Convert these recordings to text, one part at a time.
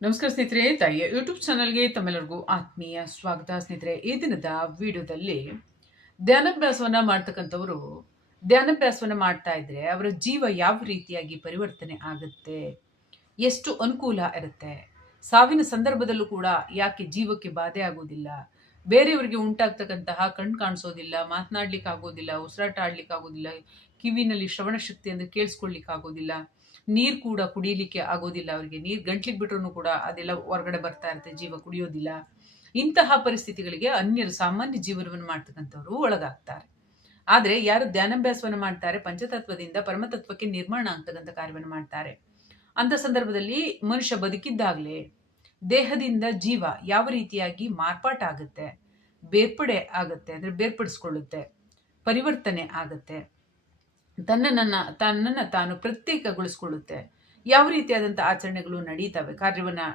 ನಮಸ್ಕಾರ ಸ್ನೇಹಿತರೆ, ತಾಯಿಯ ಯೂಟ್ಯೂಬ್ ಚಾನಲ್ಗೆ ತಮ್ಮೆಲ್ಲರಿಗೂ ಆತ್ಮೀಯ ಸ್ವಾಗತ. ಸ್ನೇಹಿತರೆ, ಈ ದಿನದ ವಿಡಿಯೋದಲ್ಲಿ ಧ್ಯಾನಾಭ್ಯಾಸವನ್ನು ಮಾಡ್ತಕ್ಕಂಥವರು ಧ್ಯಾನಾಭ್ಯಾಸವನ್ನು ಮಾಡ್ತಾ ಇದ್ರೆ ಅವರ ಜೀವ ಯಾವ ರೀತಿಯಾಗಿ ಪರಿವರ್ತನೆ ಆಗುತ್ತೆ? ಎಷ್ಟು ಅನುಕೂಲ ಇರುತ್ತೆ? ಸಾವಿನ ಸಂದರ್ಭದಲ್ಲೂ ಕೂಡ ಯಾಕೆ ಜೀವಕ್ಕೆ ಬಾಧೆ ಆಗೋದಿಲ್ಲ? ಬೇರೆಯವರಿಗೆ ಉಂಟಾಗ್ತಕ್ಕಂತಹ ಕಣ್ಣು ಕಾಣಿಸೋದಿಲ್ಲ ಮಾತನಾಡ್ಲಿಕ್ಕೆ ಆಗೋದಿಲ್ಲ ಉಸಿರಾಟ ಆಡ್ಲಿಕ್ಕೆ ಆಗೋದಿಲ್ಲ ಕಿವಿನಲ್ಲಿ ಶ್ರವಣ ಶಕ್ತಿ ಅಂತ ಕೇಳಿಸ್ಕೊಳ್ಲಿಕ್ಕೆ ಆಗೋದಿಲ್ಲ ನೀರು ಕೂಡ ಕುಡಿಯಲಿಕ್ಕೆ ಆಗೋದಿಲ್ಲ ಅವರಿಗೆ. ನೀರು ಗಂಟ್ಲಿಗೆ ಬಿಟ್ರೂ ಕೂಡ ಅದೆಲ್ಲ ಹೊರಗಡೆ ಬರ್ತಾ ಇರುತ್ತೆ, ಜೀವ ಕುಡಿಯೋದಿಲ್ಲ. ಇಂತಹ ಪರಿಸ್ಥಿತಿಗಳಿಗೆ ಅನ್ಯರು ಸಾಮಾನ್ಯ ಜೀವನವನ್ನು ಮಾಡ್ತಕ್ಕಂಥವ್ರು ಒಳಗಾಗ್ತಾರೆ. ಆದರೆ ಯಾರು ಧ್ಯಾನಾಭ್ಯಾಸವನ್ನು ಮಾಡ್ತಾರೆ, ಪಂಚತತ್ವದಿಂದ ಪರಮತತ್ವಕ್ಕೆ ನಿರ್ಮಾಣ ಆಗ್ತಕ್ಕಂಥ ಕಾರ್ಯವನ್ನು ಮಾಡ್ತಾರೆ. ಅಂತ ಸಂದರ್ಭದಲ್ಲಿ ಮನುಷ್ಯ ಬದುಕಿದ್ದಾಗಲೇ ದೇಹದಿಂದ ಜೀವ ಯಾವ ರೀತಿಯಾಗಿ ಮಾರ್ಪಾಟ ಆಗುತ್ತೆ, ಬೇರ್ಪಡೆ ಆಗುತ್ತೆ, ಅಂದರೆ ಬೇರ್ಪಡಿಸ್ಕೊಳ್ಳುತ್ತೆ, ಪರಿವರ್ತನೆ ಆಗುತ್ತೆ. ತನ್ನನ್ನು ತನ್ನನ್ನು ತಾನು ಪ್ರತ್ಯೇಕಗೊಳಿಸ್ಕೊಳ್ಳುತ್ತೆ. ಯಾವ ರೀತಿಯಾದಂಥ ಆಚರಣೆಗಳು ನಡೀತವೆ? ಕಾರ್ಯವನ್ನು,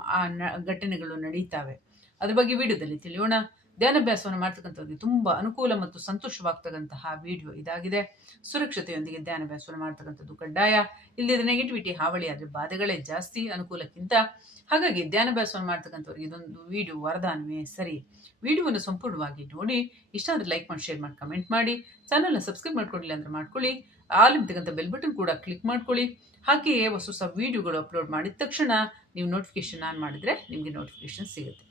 ಆ ಘಟನೆಗಳು ನಡೀತಾವೆ? ಅದ್ರ ಬಗ್ಗೆ ವಿಡಿಯೋದಲ್ಲಿ ತಿಳಿಯೋಣ. ಧ್ಯಾನಾಭ್ಯಾಸವನ್ನು ಮಾಡ್ತಕ್ಕಂಥದ್ದು ತುಂಬ ಅನುಕೂಲ ಮತ್ತು ಸಂತೋಷವಾಗ್ತಕ್ಕಂತಹ ವಿಡಿಯೋ ಇದಾಗಿದೆ. ಸುರಕ್ಷತೆಯೊಂದಿಗೆ ಧ್ಯಾನಾಭ್ಯಾಸವನ್ನು ಮಾಡ್ತಕ್ಕಂಥದ್ದು ಕಡ್ಡಾಯ. ಇಲ್ಲದ ನೆಗೆಟಿವಿಟಿ ಹಾವಳಿ ಆದರೆ ಬಾಧೆಗಳೇ ಜಾಸ್ತಿ ಅನುಕೂಲಕ್ಕಿಂತ. ಹಾಗಾಗಿ ಧ್ಯಾನಾಭ್ಯಾಸವನ್ನು ಮಾಡ್ತಕ್ಕಂಥವ್ರಿಗೆ ಇದೊಂದು ವಿಡಿಯೋ ವರದಾನವೇ ಸರಿ. ವಿಡಿಯೋವನ್ನು ಸಂಪೂರ್ಣವಾಗಿ ನೋಡಿ, ಇಷ್ಟ ಆದರೆ ಲೈಕ್ ಮಾಡಿ ಶೇರ್ ಮಾಡಿ ಕಮೆಂಟ್ ಮಾಡಿ. ಚಾನಲ್ನ ಸಬ್ಸ್ಕ್ರೈಬ್ ಮಾಡ್ಕೊಂಡಿಲ್ಲ ಅಂದರೆ ಮಾಡ್ಕೊಳ್ಳಿ. ಆಲಿಂತಕ್ಕಂಥ ಬೆಲ್ ಬಟನ್ ಕೂಡ ಕ್ಲಿಕ್ ಮಾಡ್ಕೊಳ್ಳಿ. ಹಾಗೆಯೇ ಹೊಸ ಹೊಸ ವಿಡಿಯೋಗಳು ಅಪ್ಲೋಡ್ ಮಾಡಿದ ತಕ್ಷಣ ನೀವು ನೋಟಿಫಿಕೇಶನ್ ಆನ್ ಮಾಡಿದರೆ ನಿಮಗೆ ನೋಟಿಫಿಕೇಶನ್ ಸಿಗುತ್ತೆ.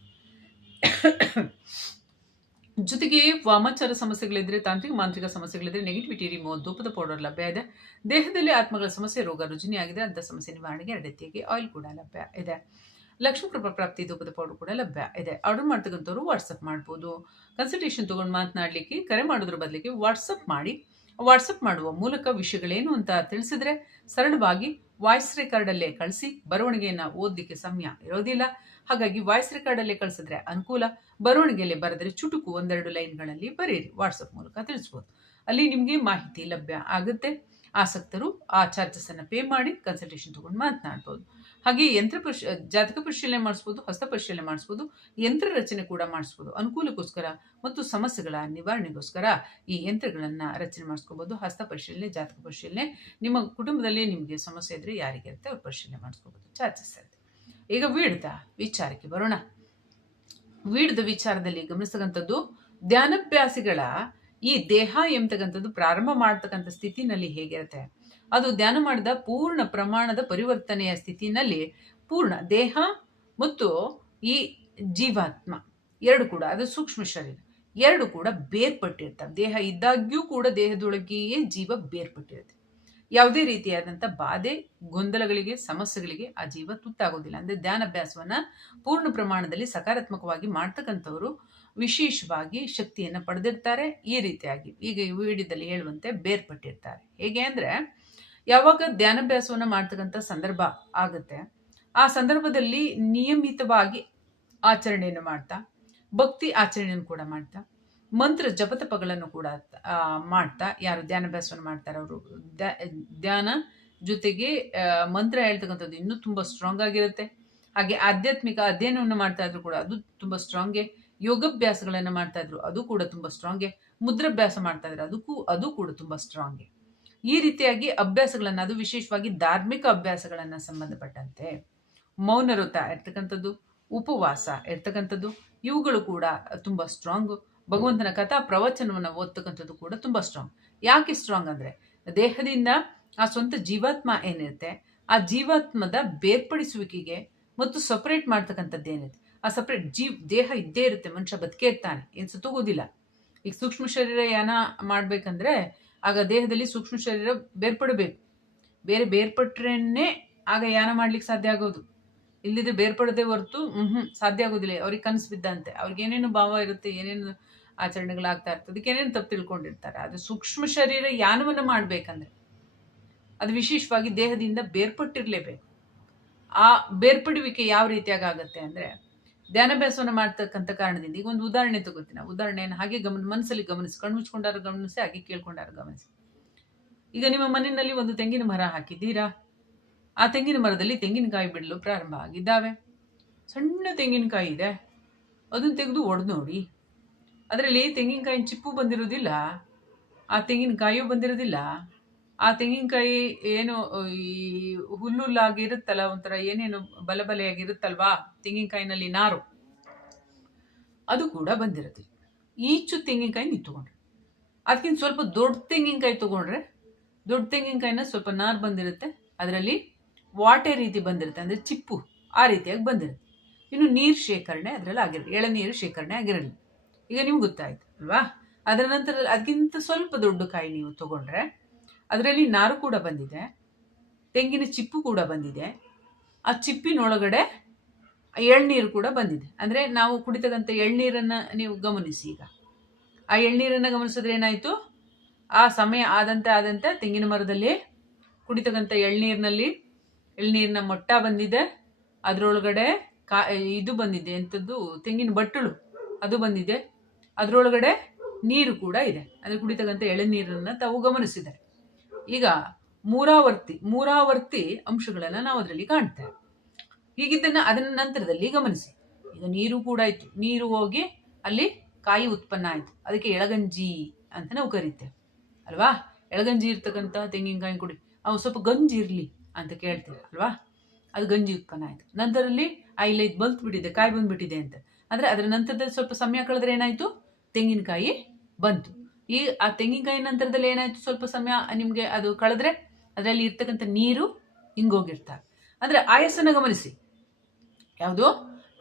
ಜೊತೆಗೆ ವಾಮಾಚಾರ ಸಮಸ್ಯೆಗಳಿದ್ರೆ ತಾಂತ್ರಿಕ ಮಾಂತ್ರಿಕ ಸಮಸ್ಯೆಗಳಿದ್ರೆ ನೆಗೆಟಿವಿಟಿ ರಿಮೋ ಧೂಪದ ಪೌಡರ್ ಲಭ್ಯ ಇದೆ. ದೇಹದಲ್ಲಿ ಆತ್ಮಗಳ ಸಮಸ್ಯೆ, ರೋಗ ರುಜಿನಿ ಆಗಿದೆ. ಅಂತ ಸಮಸ್ಯೆ ನಿವಾರಣೆಗೆ ಎರಡತ್ತಿಗೆ ಆಯಿಲ್ ಕೂಡ ಲಭ್ಯ ಇದೆ. ಲಕ್ಷ್ಮೀ ಕೃಪಾ ಪ್ರಾಪ್ತಿ ಧೂಪದ ಪೌಡರ್ ಕೂಡ ಲಭ್ಯ ಇದೆ. ಆರ್ಡರ್ ಮಾಡ್ತಕ್ಕಂಥವ್ರು ವಾಟ್ಸಪ್ ಮಾಡ್ಬೋದು. ಕನ್ಸಲ್ಟೇಷನ್ ತೊಗೊಂಡು ಮಾತನಾಡಲಿಕ್ಕೆ, ಕರೆ ಮಾಡೋದ್ರ ಬದಲಿಗೆ ವಾಟ್ಸಪ್ ಮಾಡಿ. ವಾಟ್ಸಪ್ ಮಾಡುವ ಮೂಲಕ ವಿಷಯಗಳೇನು ಅಂತ ತಿಳಿಸಿದ್ರೆ ಸರಳವಾಗಿ ವಾಯ್ಸ್ ರೆಕಾರ್ಡಲ್ಲೇ ಕಳಿಸಿ. ಬರವಣಿಗೆಯನ್ನು ಓದಲಿಕ್ಕೆ ಸಮಯ ಇರೋದಿಲ್ಲ. ಹಾಗಾಗಿ ವಾಯ್ಸ್ ರೆಕಾರ್ಡಲ್ಲೇ ಕಳಿಸಿದ್ರೆ ಅನುಕೂಲ. ಬರವಣಿಗೆಯಲ್ಲಿ ಬರೆದ್ರೆ ಚುಟುಕು ಒಂದೆರಡು ಲೈನ್ಗಳಲ್ಲಿ ಬರೀರಿ, ವಾಟ್ಸಪ್ ಮೂಲಕ ತಿಳಿಸ್ಬೋದು. ಅಲ್ಲಿ ನಿಮಗೆ ಮಾಹಿತಿ ಲಭ್ಯ ಆಗುತ್ತೆ. ಆಸಕ್ತರು ಆ ಚಾರ್ಜಸನ್ನು ಪೇ ಮಾಡಿ ಕನ್ಸಲ್ಟೇಷನ್ ತೊಗೊಂಡು ಮಾತನಾಡ್ಬೋದು. ಹಾಗೆ ಯಂತ್ರ ಪರಿಶ್, ಜಾತಕ ಪರಿಶೀಲನೆ ಮಾಡಿಸ್ಬೋದು, ಹಸ್ತ ಪರಿಶೀಲನೆ ಮಾಡಿಸ್ಬೋದು, ಯಂತ್ರ ರಚನೆ ಕೂಡ ಮಾಡಿಸ್ಬೋದು. ಅನುಕೂಲಕ್ಕೋಸ್ಕರ ಮತ್ತು ಸಮಸ್ಯೆಗಳ ನಿವಾರಣೆಗೋಸ್ಕರ ಈ ಯಂತ್ರಗಳನ್ನು ರಚನೆ ಮಾಡಿಸ್ಕೋಬೋದು. ಹಸ್ತ ಪರಿಶೀಲನೆ, ಜಾತಕ ಪರಿಶೀಲನೆ. ನಿಮ್ಮ ಕುಟುಂಬದಲ್ಲಿ ನಿಮಗೆ ಸಮಸ್ಯೆ ಇದ್ದರೆ ಯಾರಿಗಿರುತ್ತೆ ಅವ್ರು ಪರಿಶೀಲನೆ ಮಾಡಿಸ್ಕೋಬೋದು. ಚಾರ್ಜಸ್ ಇರುತ್ತೆ ಈಗ ವೀಡ್ದ ವಿಚಾರಕ್ಕೆ ಬರೋಣ. ವೀಡ್ದ ವಿಚಾರದಲ್ಲಿ ಗಮನಿಸ್ತಕ್ಕಂಥದ್ದು ಧ್ಯಾನಾಭ್ಯಾಸಿಗಳ ಈ ದೇಹ ಎಂಬತಕ್ಕಂಥದ್ದು ಪ್ರಾರಂಭ ಮಾಡ್ತಕ್ಕಂಥ ಸ್ಥಿತಿನಲ್ಲಿ ಹೇಗಿರುತ್ತೆ? ಅದು ಧ್ಯಾನ ಮಾಡಿದ ಪೂರ್ಣ ಪ್ರಮಾಣದ ಪರಿವರ್ತನೆಯ ಸ್ಥಿತಿನಲ್ಲಿ ಪೂರ್ಣ ದೇಹ ಮತ್ತು ಈ ಜೀವಾತ್ಮ ಎರಡು ಕೂಡ, ಅದು ಸೂಕ್ಷ್ಮ ಶರೀರ ಎರಡು ಕೂಡ ಬೇರ್ಪಟ್ಟಿರ್ತವೆ. ದೇಹ ಇದ್ದಾಗ್ಯೂ ಕೂಡ ದೇಹದೊಳಗೆಯೇ ಜೀವ ಬೇರ್ಪಟ್ಟಿರುತ್ತೆ. ಯಾವುದೇ ರೀತಿಯಾದಂಥ ಬಾಧೆ, ಗೊಂದಲಗಳಿಗೆ, ಸಮಸ್ಯೆಗಳಿಗೆ ಆ ಜೀವ ತುತ್ತಾಗೋದಿಲ್ಲ. ಅಂದರೆ ಧ್ಯಾನಾಭ್ಯಾಸವನ್ನು ಪೂರ್ಣ ಪ್ರಮಾಣದಲ್ಲಿ ಸಕಾರಾತ್ಮಕವಾಗಿ ಮಾಡ್ತಕ್ಕಂಥವರು ವಿಶೇಷವಾಗಿ ಶಕ್ತಿಯನ್ನು ಪಡೆದಿರ್ತಾರೆ, ಈ ರೀತಿಯಾಗಿ. ಈಗ ಈ ವಿಡಿಯೋದಲ್ಲಿ ಹೇಳುವಂತೆ ಬೇರ್ಪಟ್ಟಿರ್ತಾರೆ. ಹೇಗೆ ಅಂದರೆ, ಯಾವಾಗ ಧ್ಯಾನಾಭ್ಯಾಸವನ್ನು ಮಾಡ್ತಕ್ಕಂಥ ಸಂದರ್ಭ ಆಗುತ್ತೆ, ಆ ಸಂದರ್ಭದಲ್ಲಿ ನಿಯಮಿತವಾಗಿ ಆಚರಣೆಯನ್ನು ಮಾಡ್ತಾ, ಭಕ್ತಿ ಆಚರಣೆಯನ್ನು ಕೂಡ ಮಾಡ್ತಾ ಮಂತ್ರ ಜಪತಪಗಳನ್ನು ಕೂಡ ಮಾಡ್ತಾ, ಯಾರು ಧ್ಯಾನಾಭ್ಯಾಸವನ್ನು ಮಾಡ್ತಾರೆ ಅವರು. ಧ್ಯಾನ ಜೊತೆಗೆ ಮಂತ್ರ ಹೇಳ್ತಕ್ಕಂಥದ್ದು ಇನ್ನೂ ತುಂಬ ಸ್ಟ್ರಾಂಗ್ ಆಗಿರುತ್ತೆ. ಹಾಗೆ ಆಧ್ಯಾತ್ಮಿಕ ಅಧ್ಯಯನವನ್ನು ಮಾಡ್ತಾ ಇದ್ರು ಕೂಡ ಅದು ತುಂಬ ಸ್ಟ್ರಾಂಗೆ ಯೋಗಾಭ್ಯಾಸಗಳನ್ನು ಮಾಡ್ತಾ ಇದ್ರು ಅದು ಕೂಡ ತುಂಬ ಸ್ಟ್ರಾಂಗೆ ಮುದ್ರಾಭ್ಯಾಸ ಮಾಡ್ತಾ ಇದ್ರು ಅದಕ್ಕೂ, ಅದು ಕೂಡ ತುಂಬ ಸ್ಟ್ರಾಂಗೆ ಈ ರೀತಿಯಾಗಿ ಅಭ್ಯಾಸಗಳನ್ನು, ಅದು ವಿಶೇಷವಾಗಿ ಧಾರ್ಮಿಕ ಅಭ್ಯಾಸಗಳನ್ನು ಸಂಬಂಧಪಟ್ಟಂತೆ ಮೌನ ಇರ್ತಕ್ಕಂಥದ್ದು, ಉಪವಾಸ ಇರ್ತಕ್ಕಂಥದ್ದು, ಇವುಗಳು ಕೂಡ ತುಂಬ ಸ್ಟ್ರಾಂಗು ಭಗವಂತನ ಕಥಾ ಪ್ರವಚನವನ್ನು ಓದ್ತಕ್ಕಂಥದ್ದು ಕೂಡ ತುಂಬ ಸ್ಟ್ರಾಂಗ್ ಯಾಕೆ ಸ್ಟ್ರಾಂಗ್ ಅಂದರೆ, ದೇಹದಿಂದ ಆ ಸ್ವಂತ ಜೀವಾತ್ಮ ಏನಿರುತ್ತೆ, ಆ ಜೀವಾತ್ಮದ ಬೇರ್ಪಡಿಸುವಿಕೆಗೆ ಮತ್ತು ಸಪ್ರೇಟ್ ಮಾಡ್ತಕ್ಕಂಥದ್ದು ಏನಿದೆ ಆ ಸಪ್ರೇಟ್ ಜೀವ್, ದೇಹ ಇದ್ದೇ ಇರುತ್ತೆ, ಮನುಷ್ಯ ಬದುಕೇ ಇರ್ತಾನೆ, ಏನು ಸುತ್ತೋಗೋದಿಲ್ಲ ಈಗ ಸೂಕ್ಷ್ಮ ಶರೀರ ಯಾನ ಮಾಡಬೇಕಂದ್ರೆ, ಆಗ ದೇಹದಲ್ಲಿ ಸೂಕ್ಷ್ಮ ಶರೀರ ಬೇರ್ಪಡಬೇಕು. ಬೇರೆ ಬೇರ್ಪಟ್ರೇನೆ ಆಗ ಯಾನ ಮಾಡ್ಲಿಕ್ಕೆ ಸಾಧ್ಯ ಆಗೋದು? ಇಲ್ಲಿದ್ರೆ ಬೇರ್ಪಡದೆ ಹೊರತು ಹ್ಞೂ ಸಾಧ್ಯ ಆಗೋದಿಲ್ಲ. ಅವ್ರಿಗೆ ಕನಸು ಬಿದ್ದಂತೆ. ಅವ್ರಿಗೆ ಏನೇನು ಭಾವ ಇರುತ್ತೆ, ಏನೇನು ಆಚರಣೆಗಳಾಗ್ತಾ ಇರ್ತದೆ. ಅದಕ್ಕೆ ಏನೇನು ತಪ್ಪು ತಿಳ್ಕೊಂಡಿರ್ತಾರೆ? ಅದು ಸೂಕ್ಷ್ಮ ಶರೀರ ಯಾನವನ್ನು ಮಾಡಬೇಕಂದ್ರೆ? ಅದು ವಿಶೇಷವಾಗಿ ದೇಹದಿಂದ ಬೇರ್ಪಟ್ಟಿರಲೇಬೇಕು. ಆ ಬೇರ್ಪಡುವಿಕೆ ಯಾವ ರೀತಿಯಾಗಿ ಆಗುತ್ತೆ ಅಂದರೆ, ಧ್ಯಾನಾಭ್ಯಾಸವನ್ನು ಮಾಡ್ತಕ್ಕಂಥ ಕಾರಣದಿಂದ, ಈಗ ಒಂದು ಉದಾಹರಣೆ ತಗೋತೀನಿ ಉದಾಹರಣೆಯನ್ನು ಹಾಗೆ ಗಮನ, ಮನಸ್ಸಲ್ಲಿ ಗಮನಿಸಿ ಕಣ್ಣು ಮುಚ್ಕೊಂಡಾರ ಗಮನಿಸಿ, ಹಾಗೆ ಕೇಳ್ಕೊಂಡಾರ ಗಮನಿಸಿ. ಈಗ ನಿಮ್ಮ ಮನೆಯಲ್ಲಿ ಒಂದು ತೆಂಗಿನ ಮರ ಹಾಕಿದ್ದೀರಾ? ಆ ತೆಂಗಿನ ಮರದಲ್ಲಿ ತೆಂಗಿನಕಾಯಿ ಬಿಡಲು ಪ್ರಾರಂಭ ಆಗಿದ್ದಾವೆ. ಸಣ್ಣ ತೆಂಗಿನಕಾಯಿ ಇದೆ. ಅದನ್ನು ತೆಗೆದು ಒಡೆದು ನೋಡಿ. ಅದರಲ್ಲಿ ತೆಂಗಿನಕಾಯಿ ಚಿಪ್ಪು ಬಂದಿರೋದಿಲ್ಲ ಆ ತೆಂಗಿನಕಾಯಿಯೂ ಬಂದಿರೋದಿಲ್ಲ ಆ ತೆಂಗಿನಕಾಯಿ ಏನು, ಈ ಹುಲ್ಲುಲ್ಲಾಗಿರುತ್ತಲ್ಲ ಒಂಥರ ಏನೇನು ಬಲಬಲೆಯಾಗಿರುತ್ತಲ್ವಾ ತೆಂಗಿನಕಾಯಿನಲ್ಲಿ ನಾರು. ಅದು ಕೂಡ ಬಂದಿರುತ್ತೆ ಈಚು ತೆಂಗಿನಕಾಯಿ ನೀವು ತೊಗೊಂಡ್ರೆ ಅದಕ್ಕಿಂತ ಸ್ವಲ್ಪ ದೊಡ್ಡ ತೆಂಗಿನಕಾಯಿ ತೊಗೊಂಡ್ರೆ, ದೊಡ್ಡ ತೆಂಗಿನಕಾಯಿನ ಸ್ವಲ್ಪ ನಾರು ಬಂದಿರುತ್ತೆ. ಅದರಲ್ಲಿ ವಾಟೆ ರೀತಿ ಬಂದಿರುತ್ತೆ, ಅಂದರೆ ಚಿಪ್ಪು ಆ ರೀತಿಯಾಗಿ ಬಂದಿರುತ್ತೆ. ಇನ್ನು ನೀರು ಶೇಖರಣೆ ಅದರಲ್ಲಿ ಆಗಿರಲಿ ಎಳನೀರು ಶೇಖರಣೆ ಆಗಿರಲಿ. ಈಗ ನಿಮ್ಗೆ ಗೊತ್ತಾಯ್ತು, ಅಲ್ವಾ? ಅದರ ನಂತರ ಅದಕ್ಕಿಂತ ಸ್ವಲ್ಪ ದೊಡ್ಡ ಕಾಯಿ ನೀವು ತಗೊಂಡ್ರೆ, ಅದರಲ್ಲಿ ನಾರು ಕೂಡ ಬಂದಿದೆ, ತೆಂಗಿನ ಚಿಪ್ಪು ಕೂಡ ಬಂದಿದೆ, ಆ ಚಿಪ್ಪಿನೊಳಗಡೆ ಎಳ್ನೀರು ಕೂಡ ಬಂದಿದೆ. ಅಂದರೆ ನಾವು ಕುಡಿತಕ್ಕಂಥ ಎಳ್ನೀರನ್ನು ನೀವು ಗಮನಿಸಿ ಈಗ. ಆ ಎಳ್ನೀರನ್ನು ಗಮನಿಸಿದ್ರೆ ಏನಾಯಿತು? ಆ ಸಮಯ ಆದಂತೆ ಆದಂತೆ ತೆಂಗಿನ ಮರದಲ್ಲಿ ಕುಡಿತಕ್ಕಂಥ ಎಳ್ನೀರಿನಲ್ಲಿ, ಎಳ್ನೀರಿನ ಮೊಟ್ಟ ಬಂದಿದೆ, ಅದರೊಳಗಡೆ ಕಾ, ಇದು ಬಂದಿದೆ, ಎಂಥದ್ದು, ತೆಂಗಿನ ಬಟ್ಟಲು, ಅದು ಬಂದಿದೆ. ಅದರೊಳಗಡೆ ನೀರು ಕೂಡ ಇದೆ. ಅಂದರೆ ಕುಡಿತಕ್ಕಂಥ ಎಳೆನೀರನ್ನು ತಾವು ಗಮನಿಸಿದ್ದಾರೆ. ಈಗ ಮೂರಾವರ್ತಿ ಮೂರಾವರ್ತಿ ಅಂಶಗಳನ್ನು ನಾವು ಅದರಲ್ಲಿ ಕಾಣ್ತೇವೆ. ಹೀಗಿದ್ದನ್ನು ಅದನ್ನ ನಂತರದಲ್ಲಿ ಗಮನಿಸಿ. ಈಗ ನೀರು ಕೂಡ ಆಯಿತು. ನೀರು ಹೋಗಿ ಅಲ್ಲಿ ಕಾಯಿ ಉತ್ಪನ್ನ ಆಯಿತು. ಅದಕ್ಕೆ ಎಳಗಂಜಿ ಅಂತ ನಾವು ಕರಿತೇವೆ. ಅಲ್ವಾ? ಎಳಗಂಜಿ ಇರ್ತಕ್ಕಂಥ ತೆಂಗಿನಕಾಯಿ ಕುಡಿ. ಅವು ಸ್ವಲ್ಪ ಗಂಜಿ ಇರಲಿ ಅಂತ ಕೇಳ್ತೇವೆ, ಅಲ್ವಾ? ಅದು ಗಂಜಿ ಉತ್ಪನ್ನ ಆಯಿತು. ನಂತರದಲ್ಲಿ ಆ ಇಲ್ಲ, ಇದು ಬಲ್ತು ಬಿಟ್ಟಿದೆ ಕಾಯಿ ಬಂದುಬಿಟ್ಟಿದೆ ಅಂತ. ಅಂದರೆ ಅದರ ನಂತರದಲ್ಲಿ ಸ್ವಲ್ಪ ಸಮಯ ಕಳೆದ್ರೆ ಏನಾಯಿತು? ತೆಂಗಿನಕಾಯಿ ಬಂತು. ಈ ಆ ತೆಂಗಿನಕಾಯಿ ನಂತರದಲ್ಲಿ ಏನಾಯಿತು? ಸ್ವಲ್ಪ ಸಮಯ ನಿಮಗೆ ಅದು ಕಳೆದ್ರೆ ಅದರಲ್ಲಿ ಇರ್ತಕ್ಕಂಥ ನೀರು ಹಿಂಗೋಗಿರ್ತಾರೆ ಅಂದರೆ ಆಯಸ್ಸನ್ನು ಗಮನಿಸಿ. ಯಾವುದು?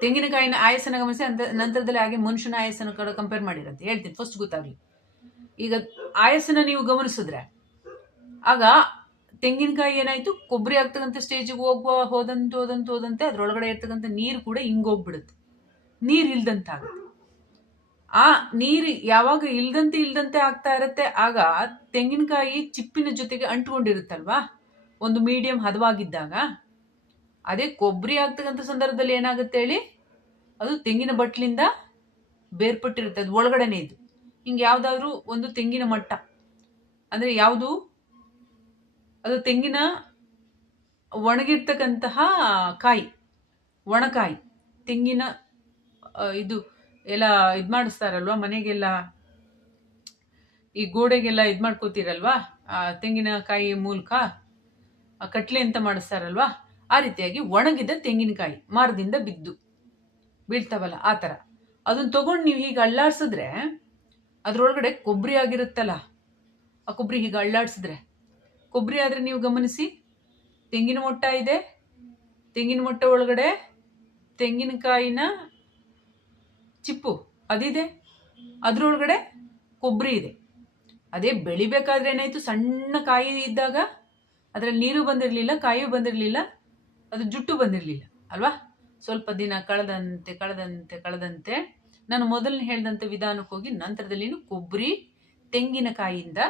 ತೆಂಗಿನಕಾಯಿನ ಆಯಸ್ಸನ್ನು ಗಮನಿಸಿ ಅಂತ ನಂತರದಲ್ಲಿ ಹಾಗೆ ಮನುಷ್ಯನ ಆಯಸ್ಸನ್ನು ಕಡೆ ಕಂಪೇರ್ ಮಾಡಿರಂತೆ. ಹೇಳ್ತೀನಿ ಫಸ್ಟ್ ಗೊತ್ತಾಗಲಿ. ಈಗ ಆಯಸ್ಸನ್ನು ನೀವು ಗಮನಿಸಿದ್ರೆ, ಆಗ ತೆಂಗಿನಕಾಯಿ ಏನಾಯಿತು? ಕೊಬ್ಬರಿ ಆಗ್ತಕ್ಕಂಥ ಸ್ಟೇಜಿಗೆ ಹೋಗುವ, ಹೋದಂತೆ ಹೋದಂತೆ ಹೋದಂತೆ ಅದರೊಳಗಡೆ ಇರ್ತಕ್ಕಂಥ ನೀರು ಕೂಡ ಹಿಂಗೋಗ್ಬಿಡುತ್ತೆ. ನೀರು ಇಲ್ದಂತಾಗುತ್ತೆ ಆ ನೀರು ಯಾವಾಗ ಇಲ್ದಂತೆ ಇಲ್ದಂತೆ ಆಗ್ತಾ ಇರುತ್ತೆ, ಆಗ ತೆಂಗಿನಕಾಯಿ ಚಿಪ್ಪಿನ ಜೊತೆಗೆ ಅಂಟ್ಕೊಂಡಿರುತ್ತಲ್ವಾ? ಒಂದು ಮೀಡಿಯಂ ಹದವಾಗಿದ್ದಾಗ. ಅದೇ ಕೊಬ್ಬರಿ ಆಗ್ತಕ್ಕಂಥ ಸಂದರ್ಭದಲ್ಲಿ ಏನಾಗುತ್ತೆ ಹೇಳಿ? ಅದು ತೆಂಗಿನ ಬಟ್ಲಿಂದ ಬೇರ್ಪಟ್ಟಿರುತ್ತೆ, ಅದು ಒಳಗಡೆನೇ ಇದು. ಹಿಂಗೆ ಯಾವುದಾದ್ರೂ ಒಂದು ತೆಂಗಿನ ಮಟ್ಟ. ಅಂದರೆ ಯಾವುದು? ಅದು ತೆಂಗಿನ ಒಣಗಿರ್ತಕ್ಕಂತಹ ಕಾಯಿ, ಒಣಕಾಯಿ. ತೆಂಗಿನ ಇದು ಎಲ್ಲ ಇದು ಮಾಡಿಸ್ತಾರಲ್ವ? ಮನೆಗೆಲ್ಲ ಈ ಗೋಡೆಗೆಲ್ಲ ಇದು ಮಾಡ್ಕೋತೀರಲ್ವಾ? ತೆಂಗಿನಕಾಯಿ ಮೂಲಕ? ಕಟ್ಲೆ ಅಂತ ಮಾಡಿಸ್ತಾರಲ್ವಾ? ಆ ರೀತಿಯಾಗಿ ಒಣಗಿದ ತೆಂಗಿನಕಾಯಿ ಮರದಿಂದ ಬಿದ್ದು ಬೀಳ್ತಾವಲ್ಲ ಆ ಥರ ಅದನ್ನು ತೊಗೊಂಡು ನೀವು ಹೀಗೆ ಅಳ್ಳಾಡ್ಸಿದ್ರೆ ಅದರೊಳಗಡೆ ಕೊಬ್ಬರಿ ಆಗಿರುತ್ತಲ್ಲ, ಆ ಕೊಬ್ಬರಿ ಹೀಗೆ ಅಳ್ಳಾಡ್ಸಿದ್ರೆ. ಕೊಬ್ಬರಿ ಆದರೆ ನೀವು ಗಮನಿಸಿ, ತೆಂಗಿನ ಮೊಟ್ಟ ಇದೆ, ತೆಂಗಿನ ಮೊಟ್ಟ ಒಳಗಡೆ ತೆಂಗಿನಕಾಯಿನ ಚಿಪ್ಪು, ಅದಿದೆ. ಅದರೊಳಗಡೆ ಕೊಬ್ಬರಿ ಇದೆ. ಅದೇ ಬೆಳಿಬೇಕಾದ್ರೆ ಏನಾಯಿತು? ಸಣ್ಣ ಕಾಯಿ ಇದ್ದಾಗ ಅದರಲ್ಲಿ ನೀರು ಬಂದಿರಲಿಲ್ಲ, ಕಾಯೂ ಬಂದಿರಲಿಲ್ಲ, ಅದು ಜುಟ್ಟು ಬಂದಿರಲಿಲ್ಲ, ಅಲ್ವಾ? ಸ್ವಲ್ಪ ದಿನ ಕಳೆದಂತೆ ಕಳೆದಂತೆ ಕಳೆದಂತೆ ನಾನು ಮೊದಲನೇ ಹೇಳಿದಂಥ ವಿಧಾನಕ್ಕೆ ಹೋಗಿ ನಂತರದಲ್ಲಿ ಕೊಬ್ಬರಿ ತೆಂಗಿನಕಾಯಿಯಿಂದ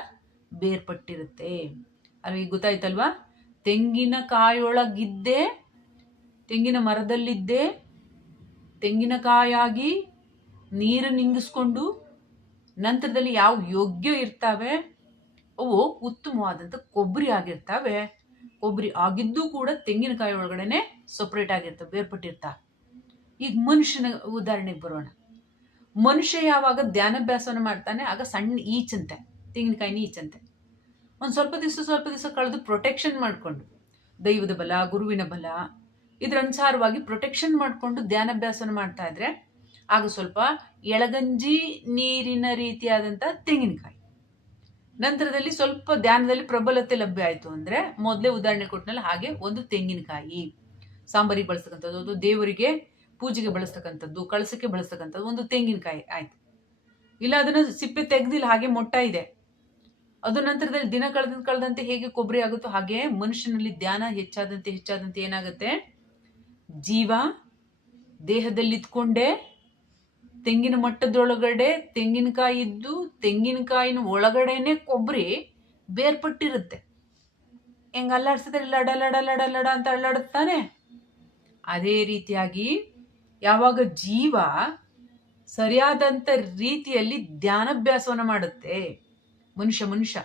ಬೇರ್ಪಟ್ಟಿರುತ್ತೆ. ಅಲ್ವ, ಈಗ ಗೊತ್ತಾಯ್ತಲ್ವಾ? ತೆಂಗಿನಕಾಯೊಳಗಿದ್ದೇ ತೆಂಗಿನ ಮರದಲ್ಲಿದ್ದೇ, ತೆಂಗಿನಕಾಯಾಗಿ ನೀರು ನಿಂಗಿಸ್ಕೊಂಡು ನಂತರದಲ್ಲಿ ಯಾವ ಯೋಗ್ಯ ಇರ್ತಾವೆ? ಅವು ಉತ್ತಮವಾದಂಥ ಕೊಬ್ಬರಿ ಆಗಿರ್ತಾವೆ. ಕೊಬ್ಬರಿ ಆಗಿದ್ದು ಕೂಡ ತೆಂಗಿನಕಾಯಿ ಒಳಗಡೆನೆ ಸಪ್ರೇಟ್ ಆಗಿರ್ತವೆ, ಬೇರ್ಪಟ್ಟಿರ್ತಾವೆ. ಈಗ ಮನುಷ್ಯನ ಉದಾಹರಣೆಗೆ ಬರೋಣ. ಮನುಷ್ಯ ಯಾವಾಗ ಧ್ಯಾನಾಭ್ಯಾಸವನ್ನು ಮಾಡ್ತಾನೆ, ಆಗ ಸಣ್ಣ ಈಚಂತೆ, ತೆಂಗಿನಕಾಯಿನ ಈಚಂತೆ. ಒಂದು ಸ್ವಲ್ಪ ದಿವಸ ಸ್ವಲ್ಪ ದಿವಸ ಕಳೆದು ಪ್ರೊಟೆಕ್ಷನ್ ಮಾಡಿಕೊಂಡು, ದೈವದ ಬಲ, ಗುರುವಿನ ಬಲ, ಇದರ ಅನುಸಾರವಾಗಿ ಪ್ರೊಟೆಕ್ಷನ್ ಮಾಡಿಕೊಂಡು ಧ್ಯಾನಾಭ್ಯಾಸನ ಮಾಡ್ತಾ ಇದ್ರೆ ಆಗ ಸ್ವಲ್ಪ ಎಳಗಂಜಿ ನೀರಿನ ರೀತಿಯಾದಂಥ ತೆಂಗಿನಕಾಯಿ. ನಂತರದಲ್ಲಿ ಸ್ವಲ್ಪ ಧ್ಯಾನದಲ್ಲಿ ಪ್ರಬಲತೆ ಲಭ್ಯ ಆಯಿತು ಅಂದರೆ ಮೊದಲೇ ಉದಾಹರಣೆ ಕೊಟ್ಟನಲ್ಲಿ ಹಾಗೆ ಒಂದು ತೆಂಗಿನಕಾಯಿ. ಸಾಂಬಾರಿಗೆ ಬಳಸ್ತಕ್ಕಂಥದ್ದು, ಅದು ದೇವರಿಗೆ ಪೂಜೆಗೆ ಬಳಸ್ತಕ್ಕಂಥದ್ದು, ಕಳಸಕ್ಕೆ ಬಳಸ್ತಕ್ಕಂಥದ್ದು ಒಂದು ತೆಂಗಿನಕಾಯಿ ಆಯ್ತು. ಇಲ್ಲ, ಅದನ್ನು ಸಿಪ್ಪೆ ತೆಗೆದಿಲ್ಲ, ಹಾಗೆ ಮೊಟ್ಟ ಇದೆ. ಅದು ನಂತರದಲ್ಲಿ ದಿನ ಕಳೆದ ಕಳೆದಂತೆ ಹೇಗೆ ಕೊಬ್ಬರಿ ಆಗುತ್ತೋ ಹಾಗೆ ಮನುಷ್ಯನಲ್ಲಿ ಧ್ಯಾನ ಹೆಚ್ಚಾದಂತೆ ಹೆಚ್ಚಾದಂತೆ ಏನಾಗುತ್ತೆ? ಜೀವ ದೇಹದಲ್ಲಿ ಇದ್ಕೊಂಡೇ ತೆಂಗಿನ ಮಟ್ಟದೊಳಗಡೆ ತೆಂಗಿನಕಾಯಿ ಇದ್ದು ತೆಂಗಿನಕಾಯಿನ ಒಳಗಡೆನೆ ಕೊಬ್ಬರಿ ಬೇರ್ಪಟ್ಟಿರುತ್ತೆ. ಹೆಂಗ ಅಲ್ಲಾಡ್ಸಿದ್ರೆ ಲಡ ಲಡ ಲಡ ಲಡ ಅಂತ ಅಲ್ಲಾಡುತ್ತಾನೆ ಅದೇ ರೀತಿಯಾಗಿ ಯಾವಾಗ ಜೀವ ಸರಿಯಾದಂಥ ರೀತಿಯಲ್ಲಿ ಧ್ಯಾನಾಭ್ಯಾಸವನ್ನು ಮಾಡುತ್ತೆ. ಮನುಷ್ಯ ಮನುಷ್ಯ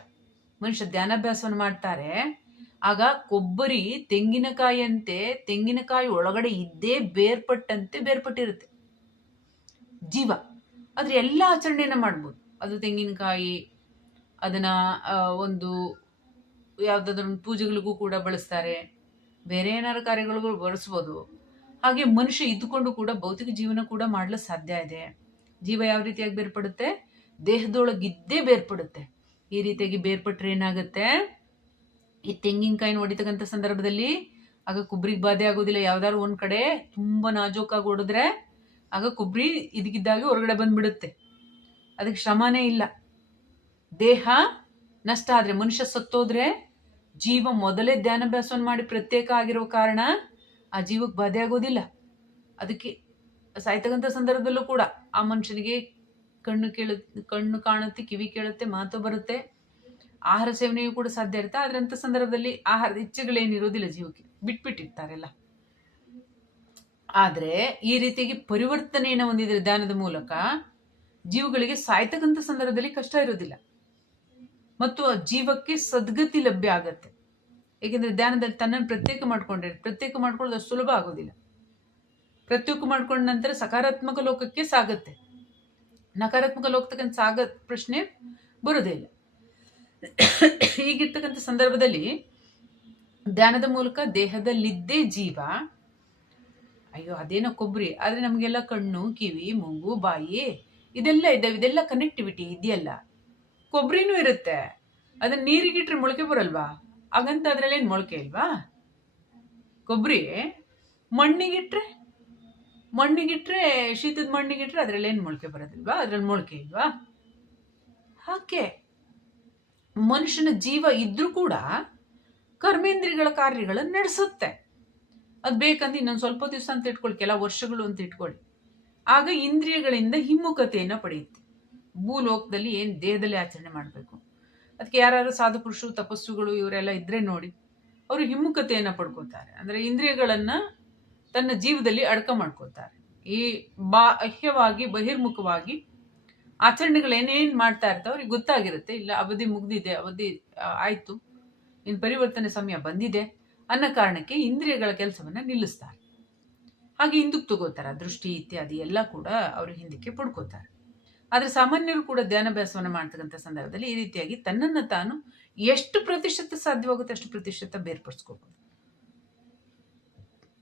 ಮನುಷ್ಯ ಧ್ಯಾನಾಭ್ಯಾಸವನ್ನು ಮಾಡ್ತಾರೆ. ಆಗ ಕೊಬ್ಬರಿ ತೆಂಗಿನಕಾಯಿಯಂತೆ, ತೆಂಗಿನಕಾಯಿ ಒಳಗಡೆ ಇದ್ದೇ ಬೇರ್ಪಟ್ಟಂತೆ ಬೇರ್ಪಟ್ಟಿರುತ್ತೆ. ಜೀವ. ಅದ್ರ ಎಲ್ಲ ಆಚರಣೆಯನ್ನು ಮಾಡ್ಬೋದು. ಅದು ತೆಂಗಿನಕಾಯಿ, ಅದನ್ನ ಒಂದು ಯಾವುದಾದ್ರೂ ಪೂಜೆಗಳಿಗೂ ಕೂಡ ಬಳಸ್ತಾರೆ. ಬೇರೆ ಏನಾರು ಕಾರ್ಯಗಳಿಗೂ ಬಳಸ್ಬೋದು. ಹಾಗೆ ಮನುಷ್ಯ ಇದ್ದುಕೊಂಡು ಕೂಡ ಭೌತಿಕ ಜೀವನ ಕೂಡ ಮಾಡಲು ಸಾಧ್ಯ ಇದೆ. ಜೀವ ಯಾವ ರೀತಿಯಾಗಿ ಬೇರ್ಪಡುತ್ತೆ? ದೇಹದೊಳಗಿದ್ದೇ ಬೇರ್ಪಡುತ್ತೆ. ಈ ರೀತಿಯಾಗಿ ಬೇರ್ಪಟ್ರೆ ಏನಾಗುತ್ತೆ? ಈ ತೆಂಗಿನಕಾಯಿನ ಹೊಡಿತಕ್ಕಂಥ ಸಂದರ್ಭದಲ್ಲಿ, ಆಗ ಕುಬ್ರಿಗೆ ಬಾಧೆ ಆಗೋದಿಲ್ಲ. ಯಾವ್ದಾದ್ರು ಒಂದ್ ಕಡೆ ತುಂಬಾ ನಾಜೂಕಾಗಿ ಹೊಡೆದ್ರೆ ಆಗ ಕೊಬ್ಬರಿ ಇದಕ್ಕಿದ್ದಾಗೆ ಹೊರಗಡೆ ಬಂದ್ಬಿಡುತ್ತೆ. ಅದಕ್ಕೆ ಶ್ರಮನೇ ಇಲ್ಲ. ದೇಹ ನಷ್ಟ ಆದರೆ, ಮನುಷ್ಯ ಸತ್ತೋದ್ರೆ ಜೀವ ಮೊದಲೇ ಧ್ಯಾನಾಭ್ಯಾಸವನ್ನು ಮಾಡಿ ಪ್ರತ್ಯೇಕ ಆಗಿರೋ ಕಾರಣ ಆ ಜೀವಕ್ಕೆ ಬಾಧೆ ಆಗೋದಿಲ್ಲ. ಅದಕ್ಕೆ ಸಾಯ್ತಕ್ಕಂಥ ಸಂದರ್ಭದಲ್ಲೂ ಕೂಡ ಆ ಮನುಷ್ಯನಿಗೆ ಕಣ್ಣು ಕೇಳ, ಕಣ್ಣು ಕಾಣುತ್ತೆ, ಕಿವಿ ಕೇಳುತ್ತೆ, ಮಾತು ಬರುತ್ತೆ. ಆಹಾರ ಸೇವನೆಯೂ ಕೂಡ ಸಾಧ್ಯ ಇರುತ್ತೆ. ಆದ್ರೆ ಅಂಥ ಸಂದರ್ಭದಲ್ಲಿ ಆಹಾರದ ಇಚ್ಛೆಗಳೇನಿರೋದಿಲ್ಲ ಜೀವಕ್ಕೆ. ಬಿಟ್ಬಿಟ್ಟಿರ್ತಾರೆಲ್ಲ ಆದ್ರೆ ಈ ರೀತಿಯಾಗಿ ಪರಿವರ್ತನೆಯನ್ನು ಹೊಂದಿದ್ರೆ ಧ್ಯಾನದ ಮೂಲಕ ಜೀವಗಳಿಗೆ ಸಾಯ್ತಕ್ಕಂಥ ಸಂದರ್ಭದಲ್ಲಿ ಕಷ್ಟ ಇರೋದಿಲ್ಲ ಮತ್ತು ಆ ಜೀವಕ್ಕೆ ಸದ್ಗತಿ ಲಭ್ಯ ಆಗತ್ತೆ. ಏಕೆಂದರೆ ಧ್ಯಾನದಲ್ಲಿ ತನ್ನನ್ನು ಪ್ರತ್ಯೇಕ ಮಾಡ್ಕೊಂಡ್ರೆ, ಪ್ರತ್ಯೇಕ ಮಾಡ್ಕೊಳ್ಳೋದು ಅಷ್ಟು ಸುಲಭ ಆಗೋದಿಲ್ಲ. ಪ್ರತ್ಯೇಕ ಮಾಡ್ಕೊಂಡ ನಂತರ ಸಕಾರಾತ್ಮಕ ಲೋಕಕ್ಕೆ ಸಾಗತ್ತೆ. ನಕಾರಾತ್ಮಕ ಲೋಕತಕ್ಕಂಥ ಸಾಗ ಪ್ರಶ್ನೆ ಬರೋದೇ ಇಲ್ಲ. ಹೀಗಿರ್ತಕ್ಕಂಥ ಸಂದರ್ಭದಲ್ಲಿ ಧ್ಯಾನದ ಮೂಲಕ ದೇಹದಲ್ಲಿದ್ದೇ ಜೀವ ಅಯ್ಯೋ, ಅದೇನೋ ಕೊಬ್ಬರಿ ಆದರೆ ನಮಗೆಲ್ಲ ಕಣ್ಣು, ಕಿವಿ, ಮೂಗು, ಬಾಯಿ, ಇದೆಲ್ಲ ಇದ್ದಾವೆ ಇದೆಲ್ಲ ಕನೆಕ್ಟಿವಿಟಿ ಇದೆಯಲ್ಲ. ಕೊಬ್ಬರಿನೂ ಇರುತ್ತೆ. ಅದನ್ನ ನೀರಿಗಿಟ್ರೆ ಮೊಳಕೆ ಬರಲ್ವಾ? ಹಾಗಂತ ಅದ್ರಲ್ಲೇನು ಮೊಳಕೆ ಇಲ್ವಾ? ಕೊಬ್ಬರಿ ಮಣ್ಣಿಗಿಟ್ರೆ? ಮಣ್ಣಿಗಿಟ್ರೆ, ಶೀತದ ಮಣ್ಣಿಗಿಟ್ರೆ ಅದ್ರಲ್ಲೇನು ಮೊಳಕೆ ಬರೋದಿಲ್ವಾ? ಅದ್ರಲ್ಲಿ ಮೊಳಕೆ ಇಲ್ವಾ? ಹಾಗೆ. ಮನುಷ್ಯನ ಜೀವ ಇದ್ರೂ ಕೂಡ ಕರ್ಮೇಂದ್ರಿಗಳ ಕಾರ್ಯಗಳನ್ನು ನಡೆಸುತ್ತೆ. ಅದು ಬೇಕಂದ್ರೆ ಇನ್ನೊಂದು ಸ್ವಲ್ಪ ದಿವಸ ಅಂತ ಇಟ್ಕೊಳ್ಳಿ ಕೆಲ ವರ್ಷಗಳು ಅಂತ ಇಟ್ಕೊಳ್ಳಿ ಆಗ ಇಂದ್ರಿಯಗಳಿಂದ ಹಿಮ್ಮುಖತೆಯನ್ನು ಪಡೆಯುತ್ತೆ. ಭೂಲೋಕದಲ್ಲಿ ಏನು ದೇಹದಲ್ಲಿ ಆಚರಣೆ ಮಾಡಬೇಕು? ಅದಕ್ಕೆ ಯಾರು ಸಾಧು ಪುರುಷರು, ತಪಸ್ಸುಗಳು ಇವರೆಲ್ಲ ಇದ್ರೆ ನೋಡಿ, ಅವರು ಹಿಮ್ಮುಖತೆಯನ್ನು ಪಡ್ಕೋತಾರೆ. ಅಂದರೆ ಇಂದ್ರಿಯಗಳನ್ನು ತನ್ನ ಜೀವದಲ್ಲಿ ಅಡಕ ಮಾಡ್ಕೋತಾರೆ. ಈ ಬಾಹ್ಯವಾಗಿ, ಬಹಿರ್ಮುಖವಾಗಿ ಆಚರಣೆಗಳು ಏನೇನು ಮಾಡ್ತಾ ಇರ್ತವೆ ಅವ್ರಿಗೆ ಗೊತ್ತಾಗಿರುತ್ತೆ. ಇಲ್ಲ, ಅವಧಿ ಮುಗ್ದಿದೆ, ಅವಧಿ ಆಯ್ತು. ಇನ್ನು ಪರಿವರ್ತನೆ ಸಮಯ ಬಂದಿದೆ. ಅನ್ನೋ ಕಾರಣಕ್ಕೆ ಇಂದ್ರಿಯಗಳ ಕೆಲಸವನ್ನು ನಿಲ್ಲಿಸ್ತಾರೆ. ಹಾಗೆ ಹಿಂದಕ್ಕೆ ತಗೋತಾರೆ, ದೃಷ್ಟಿ ಇತ್ಯಾದಿ ಎಲ್ಲ ಕೂಡ ಅವರು ಹಿಂದಕ್ಕೆ ಪಡ್ಕೋತಾರೆ. ಆದರೆ ಸಾಮಾನ್ಯರು ಕೂಡ ಧ್ಯಾನಾಭ್ಯಾಸವನ್ನು ಮಾಡ್ತಕ್ಕಂಥ ಸಂದರ್ಭದಲ್ಲಿ ಈ ರೀತಿಯಾಗಿ ತನ್ನನ್ನು ತಾನು ಎಷ್ಟು ಪ್ರತಿಶತ ಸಾಧ್ಯವಾಗುತ್ತೆ ಅಷ್ಟು ಪ್ರತಿಶತ ಬೇರ್ಪಡಿಸ್ಕೋಬಹುದು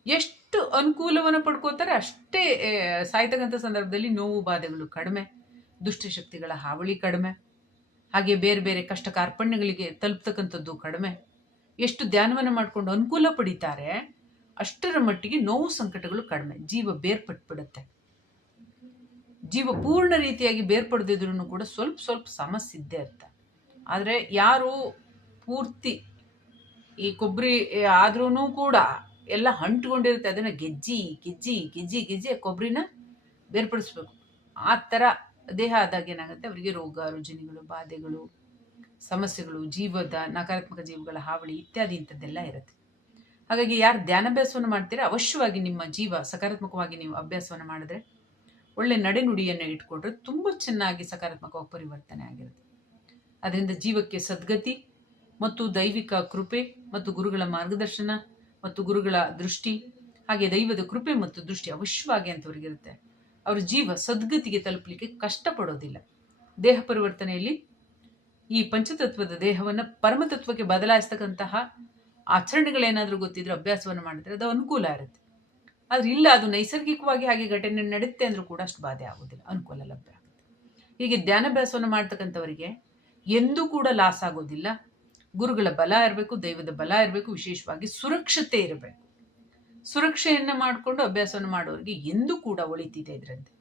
ಎಷ್ಟು ಅನುಕೂಲವನ್ನು ಪಡ್ಕೋತಾರೆ ಅಷ್ಟೇ ಸಾಯ್ತಕ್ಕಂಥ ಸಂದರ್ಭದಲ್ಲಿ ನೋವು ಬಾಧೆಗಳು ಕಡಿಮೆ ದುಷ್ಟಶಕ್ತಿಗಳ ಹಾವಳಿ ಕಡಿಮೆ, ಹಾಗೆ ಬೇರೆ ಬೇರೆ ಕಷ್ಟ ಕಾರ್ಪಣ್ಯಗಳಿಗೆ ತಲುಪ್ತಕ್ಕಂಥದ್ದು ಕಡಿಮೆ. ಎಷ್ಟು ಧ್ಯಾನವನ್ನು ಮಾಡಿಕೊಂಡು ಅನುಕೂಲ ಪಡಿತಾರೆ, ಅಷ್ಟರ ಮಟ್ಟಿಗೆ ನೋವು ಸಂಕಟಗಳು ಕಡಿಮೆ, ಜೀವ ಬೇರ್ಪಟ್ಬಿಡುತ್ತೆ. ಜೀವ ಪೂರ್ಣ ರೀತಿಯಾಗಿ ಬೇರ್ಪಡೆದಿದ್ರು ಕೂಡ ಸ್ವಲ್ಪ ಸ್ವಲ್ಪ ಸಮಸ್ಯೆ ಇದ್ದೇ ಇರುತ್ತೆ. ಆದರೆ ಯಾರು ಪೂರ್ತಿ ಈ ಕೊಬ್ಬರಿ ಆದ್ರೂ ಕೂಡ ಎಲ್ಲ ಅಂಟ್ಕೊಂಡಿರುತ್ತೆ, ಅದನ್ನು ಗೆಜ್ಜಿ ಗೆಜ್ಜಿ ಗೆಜ್ಜಿ ಗೆಜ್ಜಿ ಕೊಬ್ಬರಿನ ಬೇರ್ಪಡಿಸ್ಬೇಕು. ಆ ಥರ ದೇಹ ಆದಾಗ ಏನಾಗುತ್ತೆ? ಅವರಿಗೆ ರೋಗ, ರುಜಿನಿಗಳು, ಬಾಧೆಗಳು ಸಮಸ್ಯೆಗಳು, ಜೀವದ ನಕಾರಾತ್ಮಕ ಜೀವಗಳ ಹಾವಳಿ ಇತ್ಯಾದಿ ಇಂಥದ್ದೆಲ್ಲ ಇರುತ್ತೆ. ಹಾಗಾಗಿ ಯಾರು ಧ್ಯಾನಾಭ್ಯಾಸವನ್ನು ಮಾಡ್ತೀರಾ, ಅವಶ್ಯವಾಗಿ ನಿಮ್ಮ ಜೀವ ಸಕಾರಾತ್ಮಕವಾಗಿ ನೀವು ಅಭ್ಯಾಸವನ್ನು ಮಾಡಿದ್ರೆ ಒಳ್ಳೆ ನಡೆನುಡಿಯನ್ನು ಇಟ್ಕೊಂಡ್ರೆ ತುಂಬ ಚೆನ್ನಾಗಿ ಸಕಾರಾತ್ಮಕವಾಗಿ ಪರಿವರ್ತನೆ ಆಗಿರುತ್ತೆ. ಅದರಿಂದ ಜೀವಕ್ಕೆ ಸದ್ಗತಿ ಮತ್ತು ದೈವಿಕ ಕೃಪೆ ಮತ್ತು ಗುರುಗಳ ಮಾರ್ಗದರ್ಶನ ಮತ್ತು ಗುರುಗಳ ದೃಷ್ಟಿ, ಹಾಗೆ ದೈವದ ಕೃಪೆ ಮತ್ತು ದೃಷ್ಟಿ ಅವಶ್ಯವಾಗಿ ಅಂತವ್ರಿಗಿರುತ್ತೆ. ಅವರ ಜೀವ ಸದ್ಗತಿಗೆ ತಲುಪಲಿಕ್ಕೆ ಕಷ್ಟಪಡೋದಿಲ್ಲ. ದೇಹ ಪರಿವರ್ತನೆಯಲ್ಲಿ ಈ ಪಂಚತತ್ವದ ದೇಹವನ್ನು ಪರಮತತ್ವಕ್ಕೆ ಬದಲಾಯಿಸ್ತಕ್ಕಂತಹ ಆಚರಣೆಗಳೇನಾದರೂ ಗೊತ್ತಿದ್ರೆ ಅಭ್ಯಾಸವನ್ನು ಮಾಡಿದ್ರೆ ಅದು ಅನುಕೂಲ ಇರುತ್ತೆ. ಆದರೆ ಇಲ್ಲ, ಅದು ನೈಸರ್ಗಿಕವಾಗಿ ಹಾಗೆ ಘಟನೆ ನಡೆಯುತ್ತೆ ಅಂದರೂ ಕೂಡ ಅಷ್ಟು ಬಾಧೆ ಆಗೋದಿಲ್ಲ. ಅನುಕೂಲ ಲಭ್ಯ ಆಗುತ್ತೆ. ಹೀಗೆ ಧ್ಯಾನಾಭ್ಯಾಸವನ್ನು ಮಾಡ್ತಕ್ಕಂಥವರಿಗೆ ಎಂದೂ ಕೂಡ ಲಾಸ್ ಆಗೋದಿಲ್ಲ. ಗುರುಗಳ ಬಲ ಇರಬೇಕು, ದೈವದ ಬಲ ಇರಬೇಕು, ವಿಶೇಷವಾಗಿ ಸುರಕ್ಷತೆ ಇರಬೇಕು. ಸುರಕ್ಷೆಯನ್ನು ಮಾಡಿಕೊಂಡು ಅಭ್ಯಾಸವನ್ನು ಮಾಡೋರಿಗೆ ಎಂದೂ ಕೂಡ ಒಳಿತಿದೆ ಇದರಂತೆ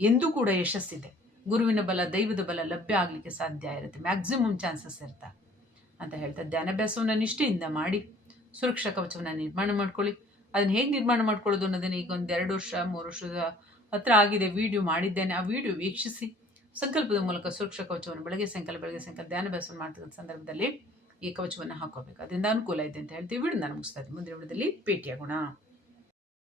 ಎಂದೂ ಕೂಡ ಯಶಸ್ಸಿದೆ. ಗುರುವಿನ ಬಲ, ದೈವದ ಬಲ ಲಭ್ಯ ಆಗಲಿಕ್ಕೆ ಸಾಧ್ಯ ಇರುತ್ತೆ. ಮ್ಯಾಕ್ಸಿಮಮ್ ಚಾನ್ಸಸ್ ಇರ್ತಾ. ಅಂತ ಹೇಳ್ತಾ ಧ್ಯಾನಾಭ್ಯಾಸವನ್ನು ನಿಷ್ಠೆಯಿಂದ ಮಾಡಿ, ಸುರಕ್ಷಾ ಕವಚವನ್ನು ನಿರ್ಮಾಣ ಮಾಡ್ಕೊಳ್ಳಿ. ಅದನ್ನ ಹೇಗೆ ನಿರ್ಮಾಣ ಮಾಡ್ಕೊಳ್ಳೋದು ಅನ್ನೋದನ್ನ ಈಗ ಒಂದು ಎರಡು ವರ್ಷ, ಮೂರು ವರ್ಷದ ಹತ್ರ ಆಗಿದೆ. ವಿಡಿಯೋ ಮಾಡಿದ್ದೇನೆ. ಆ ವಿಡಿಯೋ ವೀಕ್ಷಿಸಿ. ಸಂಕಲ್ಪದ ಮೂಲಕ ಸುರಕ್ಷಾ ಕವಚವನ್ನು ಬೆಳಗ್ಗೆ ಸಂಕಲ್ಪ ಬೆಳಗ್ಗೆ ಸಂಕಲ್ಪ ಧ್ಯಾನಾಭ್ಯಾಸವನ್ನು ಮಾಡ್ತಕ್ಕಂಥ ಸಂದರ್ಭದಲ್ಲಿ ಈ ಕವಚವನ್ನು ಹಾಕೋಬೇಕು. ಅದರಿಂದ ಅನುಕೂಲ ಇದೆ ಅಂತ ಹೇಳ್ತೀವಿ. ವಿಡಿಯೋ ನಾನು ಮುಗಿಸ್ತಾ ಇದ್ದೀನಿ ಮುಂದಿನ ವಿಡಿಯೋದಲ್ಲಿ ಭೇಟಿಯಾಗೋಣ.